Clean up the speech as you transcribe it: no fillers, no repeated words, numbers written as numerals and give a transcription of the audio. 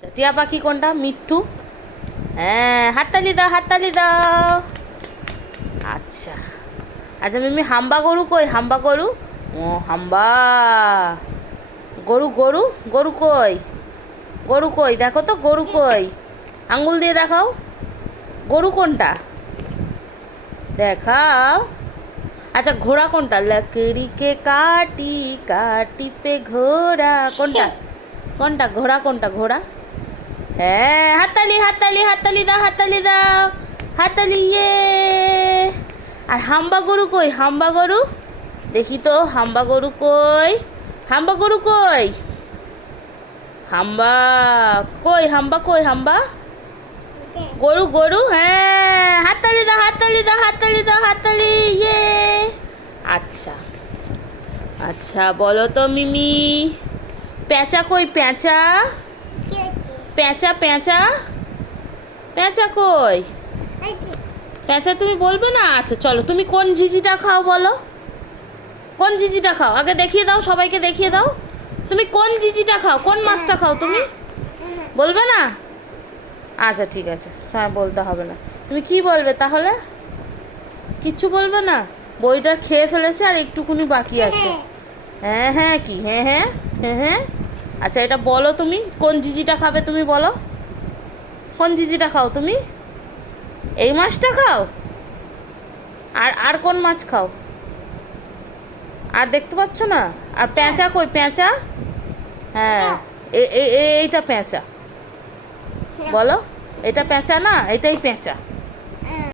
টিয়া পাখি কোনটা? মিঠু। হ্যাঁ, হাততালি দাও, হাততালি দাও। আচ্ছা আচ্ছা মিমি, হাম্বা গরু কই? হাম্বা গরু? ও হাম্বা গরু, গরু গরু কই? গরু কই? দেখো তো গরু কই, আঙ্গুল দিয়ে দেখাও। গরু কোনটা দেখাও। আচ্ছা ঘোড়া কোনটা? লকড়ি কে কাটি কাটি পে ঘোড়া, কোনটা? কোনটা ঘোড়া? কোনটা ঘোড়া? হ্যাঁ, হাততালি হাততালি হাততালি দাও, হাততালি দাও, হাততালি ইয়ে। আর হাম্বা গরু কই? হাম্বা গরু দেখি তো, হাম্বা গরু কই? হাম্বা গরু কই? হাম্বা কই? হাম্বা কই? হাম্বা গরু, গরু। হ্যাঁ, হাততালি দাও, হাততালি দাও, হাততালি দাও, হাততালি ইয়ে। আচ্ছা আচ্ছা বলো তো মিমি, পেঁচা কই? পেঁচা, পেঁচা, পেঁচা, পেঁচা কই? পেঁচা তুমি বলবে না? আচ্ছা চলো, তুমি কোন ঝিঝিটা খাও বলো? কোন ঝিঝিটা খাও আগে দেখিয়ে দাও, সবাইকে দেখিয়ে দাও। তুমি কোন ঝিঝিটা খাও? কোন মাছটা খাও তুমি? বলবে না? আচ্ছা ঠিক আছে, হ্যাঁ বলতে হবে না। তুমি কি বলবে তাহলে? কিচ্ছু বলবে না? বইটা খেয়ে ফেলেছে আর একটুকুনি বাকি আছে। হ্যাঁ হ্যাঁ কি? হ্যাঁ হ্যাঁ হ্যাঁ হ্যাঁ। আচ্ছা এটা বলো, তুমি কোন ঝিঝিটা খাবে? তুমি বলো কোন ঝিঝিটা খাও তুমি? এই মাছটা খাও? আর আর কোন মাছ খাও? আর দেখতে পাচ্ছ না? আর পেঁচা কই? পেঁচা? হ্যাঁ, এইটা পেঁচা। বলো, এটা পেঁচা না? এটাই পেঁচা।